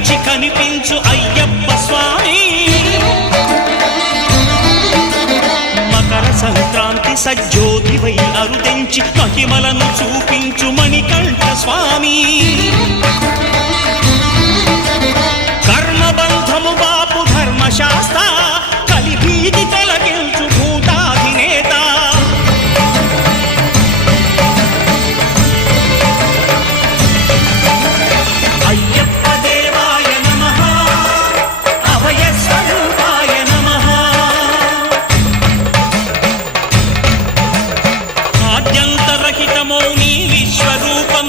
కరుణించి కనిపించు అయ్యప్ప స్వామి. మకర సంక్రాంతి సజ్జోతివై అరుదెంచి మహిమలను చూపించు మణికంఠ స్వామి. కర్మబంధము బాపు ధర్మశాస్త్ర కలిభీతి తొలగించు భూతాధినేత. అయ్యప్ప దేవాయ నమః, అభయ స్వరూపాయ నమః. ఆద్యంతరహితమౌ నీ విశ్వరూపం